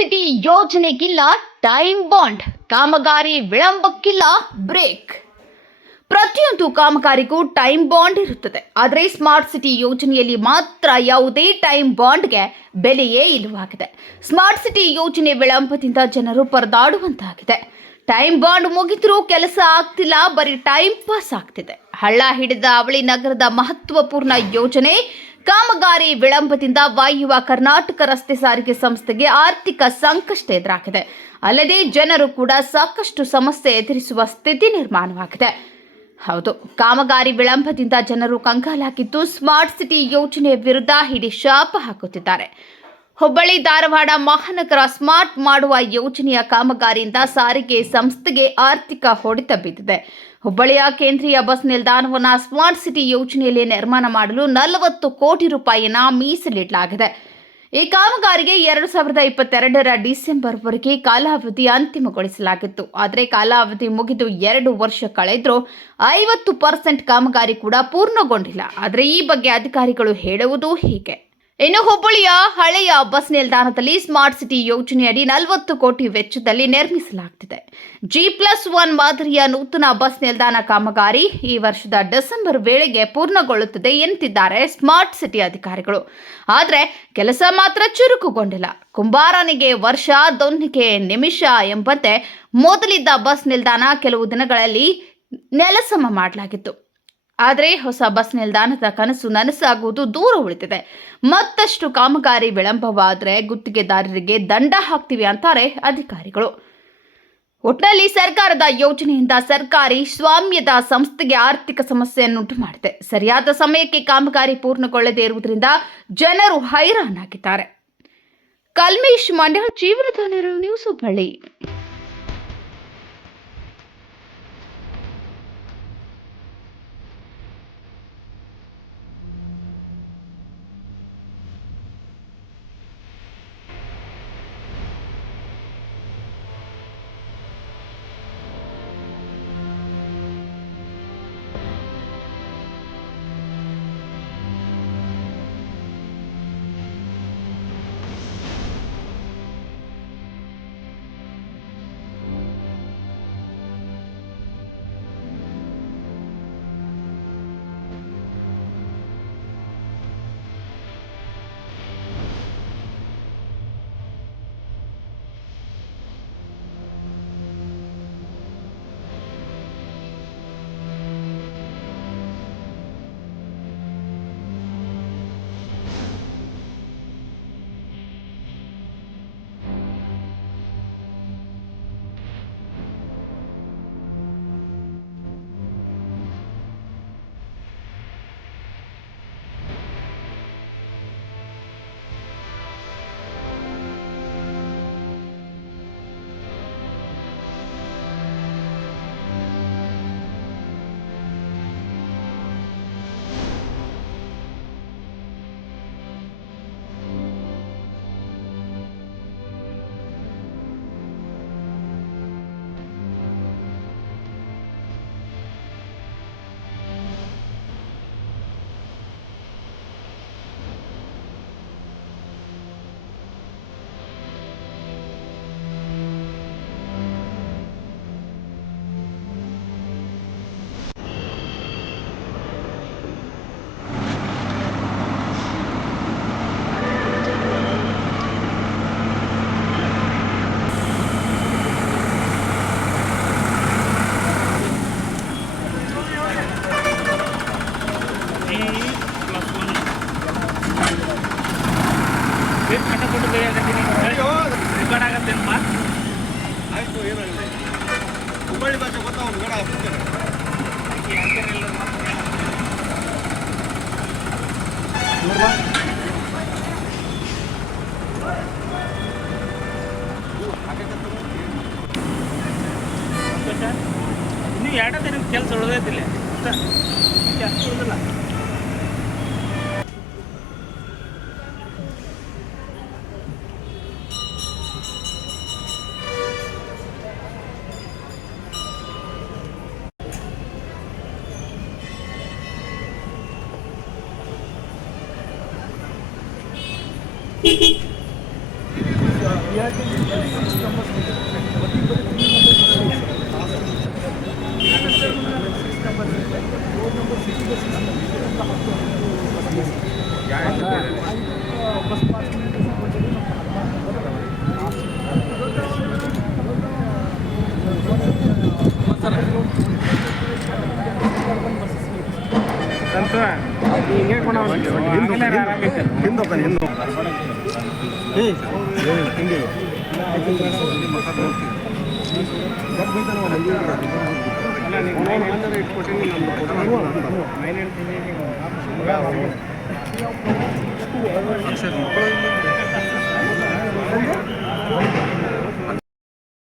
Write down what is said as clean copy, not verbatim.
City ಯೋಜನೆಗಿಲ್ಲ time bond, ಕಾಮಗಾರಿ ವಿಳಂಬಕ್ಕಿಲ್ಲ break. ಪ್ರತಿಯೊಂದು ಕಾಮಗಾರಿಗೂ time bond ಇರುತ್ತದೆ. ಆದರೆ ಸ್ಮಾರ್ಟ್ ಸಿಟಿ ಯೋಜನೆಯಲ್ಲಿ ಮಾತ್ರ ಯಾವುದೇ ಟೈಮ್ ಬಾಂಡ್ಗೆ ಬೆಲೆಯೇ ಇಲ್ಲವಾಗಿದೆ. ಸ್ಮಾರ್ಟ್ ಸಿಟಿ ಯೋಜನೆ ವಿಳಂಬದಿಂದ ಜನರು ಪರದಾಡುವಂತಾಗಿದೆ. ಟೈಮ್ ಬಾಂಡ್ ಮುಗಿದ್ರೂ ಕೆಲಸ ಆಗ್ತಿಲ್ಲ, ಬರೀ ಟೈಮ್ ಪಾಸ್ ಆಗ್ತಿದೆ. ಹಳ್ಳ ಹಿಡಿದ ಅವಳಿ ನಗರದ ಮಹತ್ವಪೂರ್ಣ ಯೋಜನೆ ಕಾಮಗಾರಿ ವಿಳಂಬದಿಂದ ವಾಯುವ ಕರ್ನಾಟಕ ರಸ್ತೆ ಸಾರಿಗೆ ಸಂಸ್ಥೆಗೆ ಆರ್ಥಿಕ ಸಂಕಷ್ಟ ಎದುರಾಗಿದೆ. ಅಲ್ಲದೆ ಜನರು ಕೂಡ ಸಾಕಷ್ಟು ಸಮಸ್ಯೆ ಎದುರಿಸುವ ಸ್ಥಿತಿ ನಿರ್ಮಾಣವಾಗಿದೆ. ಹೌದು, ಕಾಮಗಾರಿ ವಿಳಂಬದಿಂದ ಜನರು ಕಂಗಾಲಾಗಿದ್ದು ಸ್ಮಾರ್ಟ್ ಸಿಟಿ ಯೋಜನೆ ವಿರುದ್ಧ ಹಿಡಿ ಶಾಪ ಹಾಕುತ್ತಿದ್ದಾರೆ. ಹುಬ್ಬಳ್ಳಿ ಧಾರವಾಡ ಮಹಾನಗರ ಸ್ಮಾರ್ಟ್ ಮಾಡುವ ಯೋಜನೆಯ ಕಾಮಗಾರಿಯಿಂದ ಸಾರಿಗೆ ಸಂಸ್ಥೆಗೆ ಆರ್ಥಿಕ ಹೊಡೆತ ಬಿದ್ದಿದೆ. ಹುಬ್ಬಳ್ಳಿಯ ಕೇಂದ್ರೀಯ ಬಸ್ ನಿಲ್ದಾಣವನ್ನು ಸ್ಮಾರ್ಟ್ ಸಿಟಿ ಯೋಜನೆಯಲ್ಲಿ ನಿರ್ಮಾಣ ಮಾಡಲು 40 ಕೋಟಿ ರೂಪಾಯಿಯನ್ನು ಮೀಸಲಿಡಲಾಗಿದೆ. ಈ ಕಾಮಗಾರಿಗೆ 2022ರ ಡಿಸೆಂಬರ್ವರೆಗೆ ಕಾಲಾವಧಿ ಅಂತಿಮಗೊಳಿಸಲಾಗಿತ್ತು. ಆದರೆ ಕಾಲಾವಧಿ ಮುಗಿದು 2 ವರ್ಷ ಕಳೆದರೂ 50% ಕಾಮಗಾರಿ ಕೂಡ ಪೂರ್ಣಗೊಂಡಿಲ್ಲ. ಆದರೆ ಈ ಬಗ್ಗೆ ಅಧಿಕಾರಿಗಳು ಹೇಳುವುದು ಹೀಗೆ. ಇನ್ನು ಹುಬ್ಬಳ್ಳಿಯ ಹಳೆಯ ಬಸ್ ನಿಲ್ದಾಣದಲ್ಲಿ ಸ್ಮಾರ್ಟ್ ಸಿಟಿ ಯೋಜನೆಯಡಿ 40 ಕೋಟಿ ವೆಚ್ಚದಲ್ಲಿ ನಿರ್ಮಿಸಲಾಗುತ್ತಿದೆ. G+1 ಮಾದರಿಯ ನೂತನ ಬಸ್ ನಿಲ್ದಾಣ ಕಾಮಗಾರಿ ಈ ವರ್ಷದ ಡಿಸೆಂಬರ್ ವೇಳೆಗೆ ಪೂರ್ಣಗೊಳ್ಳುತ್ತದೆ ಎಂದಿದ್ದಾರೆ ಸ್ಮಾರ್ಟ್ ಸಿಟಿ ಅಧಿಕಾರಿಗಳು. ಆದರೆ ಕೆಲಸ ಮಾತ್ರ ಚುರುಕುಗೊಂಡಿಲ್ಲ. ಕುಂಬಾರನಿಗೆ ವರ್ಷ, ದೊನ್ನಿಗೆ ನಿಮಿಷ ಎಂಬಂತೆ ಮೊದಲಿದ್ದ ಬಸ್ ನಿಲ್ದಾಣ ಕೆಲವು ದಿನಗಳಲ್ಲಿ ನೆಲಸಮ ಮಾಡಲಾಗಿತ್ತು. ಆದರೆ ಹೊಸ ಬಸ್ ನಿಲ್ದಾಣದ ಕನಸು ನನಸಾಗುವುದು ದೂರ ಉಳಿದಿದೆ. ಮತ್ತಷ್ಟು ಕಾಮಗಾರಿ ವಿಳಂಬವಾದರೆ ಗುತ್ತಿಗೆದಾರರಿಗೆ ದಂಡ ಹಾಕ್ತೀವಿ ಅಂತಾರೆ ಅಧಿಕಾರಿಗಳು. ಒಟ್ಟಿನಲ್ಲಿ ಸರ್ಕಾರದ ಯೋಜನೆಯಿಂದ ಸರ್ಕಾರಿ ಸ್ವಾಮ್ಯದ ಸಂಸ್ಥೆಗೆ ಆರ್ಥಿಕ ಸಮಸ್ಯೆಯನ್ನುಂಟು ಮಾಡಿದೆ. ಸರಿಯಾದ ಸಮಯಕ್ಕೆ ಕಾಮಗಾರಿ ಪೂರ್ಣಗೊಳ್ಳದೇ ಇರುವುದರಿಂದ ಜನರು ಹೈರಾಣಾಗಿದ್ದಾರೆ. ಕಲ್ಮೇಶ್ ಮಂಡ್ಯ, ಜೀವನದ ನೆರಳು ನ್ಯೂಸ್, ಹುಬ್ಬಳ್ಳಿ. ಹುಬ್ಬಳ್ಳಿ ಭಾಷೆ ಗೊತ್ತಾಗ ನೀವು ಎರಡೇ ದಿನ ಕೆಲಸ ಉಳಿದೈತಿಲ್ಲ ಅಷ್ಟು ಉಳಿದಿಲ್ಲ. ಮಕ್ಕಳು